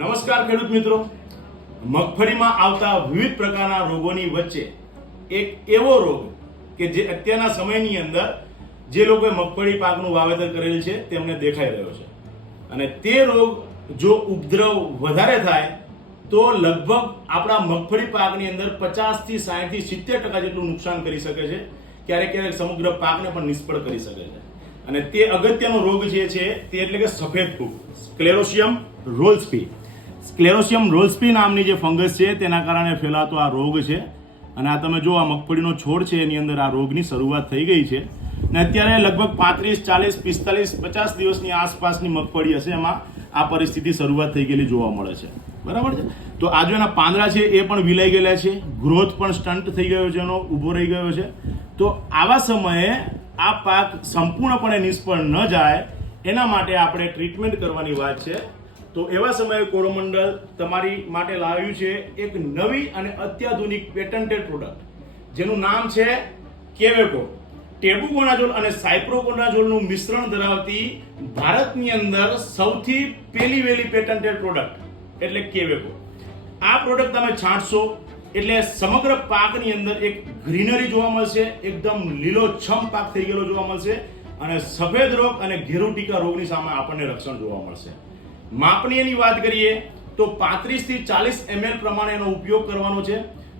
નમસ્કાર ખેડૂત મિત્રો, મગફળીમાં આવતા વિવિધ પ્રકારના રોગોની વચ્ચે એક એવો રોગ કે જે અત્યારના સમયની અંદર જે લોકોએ મગફળી પાકનું વાવેતર કરેલ છે તેમને દેખાઈ રહ્યો છે અને તે રોગ જો ઉપદ્રવ વધારે થાય તો લગભગ આપણા મગફળી પાકની અંદર 50 થી 60 થી 70% જેટલું નુકસાન કરી શકે છે. ક્યારેક ક્યારેક સમગ્ર પાકને પણ નિષ્ફળ કરી શકે છે અને તે અગત્યનો રોગ જે છે તે એટલે કે સફેદ ફૂગ, સ્ક્લેરોસિયમ રોલ્સપી. સ્ક્લેરોસિયમ રોલ્સપી નામની જે ફંગસ છે તેના કારણે ફેલાતો આ રોગ છે અને આ તમે જો આ મગફળીનો છોડ છે એની અંદર આ રોગની શરૂઆત થઈ ગઈ છે અને અત્યારે લગભગ 35, 40, 45, 50 દિવસની આસપાસની મગફળી હશે એમાં આ પરિસ્થિતિ શરૂઆત થઈ ગયેલી જોવા મળે છે. બરાબર છે. તો આ જો એના પાંદડા છે એ પણ વિલાઈ ગયેલા છે, ગ્રોથ પણ સ્ટન્ટ થઈ ગયો છે, એનો ઊભો રહી ગયો છે. તો આવા સમયે આ પાક સંપૂર્ણપણે નિષ્ફળ ન જાય એના માટે આપણે ટ્રીટમેન્ટ કરવાની વાત છે. તો એવા સમયે કોરોમંડલ તમારી માટે લાવ્યું છે એક નવી અને અત્યાધુનિક પેટન્ટેડ પ્રોડક્ટ જેનું નામ છે કેવેકો. ટેબુકોનાઝોલ અને સાયપ્રોકોનાઝોલનું મિશ્રણ ધરાવતી ભારતની અંદર સૌથી પહેલી વહેલી પેટન્ટેડ પ્રોડક્ટ એટલે કેવેકો. આ પ્રોડક્ટ તમે છાંટશો એટલે સમગ્ર પાકની અંદર એક ગ્રીનરી જોવા મળશે, એકદમ લીલોછમ પાક થઈ ગયેલો જોવા મળશે અને સફેદ રોગ અને ઘેરુટીકા રોગની સામે આપણને રક્ષણ જોવા મળશે. માપણીની વાત કરીએ તો 35 થી 40 ml પ્રમાણે એનો ઉપયોગ કરવાનો છે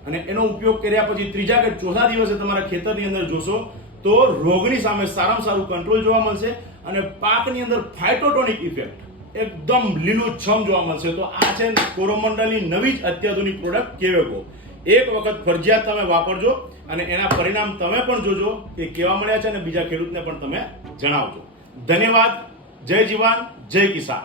અને એનો ઉપયોગ કર્યા પછી ત્રીજા કે ચોથા દિવસે તમારા ખેતરની અંદર જોશો તો રોગની સામે સારામાં સારું કંટ્રોલ જોવા મળશે અને પાકની અંદર ફાઇટોટોનિક ઇફેક્ટ એકદમ લીલુંછમ જોવા મળશે. તો આ છે કોરોમંડલની નવી જ અત્યાધુનિક પ્રોડક્ટ કેવેકો. એક વખત ફરજિયાત તમે વાપરજો અને એના પરિણામ તમે પણ જોજો કે કેવા મળ્યા છે અને બીજા ખેડૂતને પણ તમે જણાવજો. ધન્યવાદ. જય જવાન, જય કિસાન.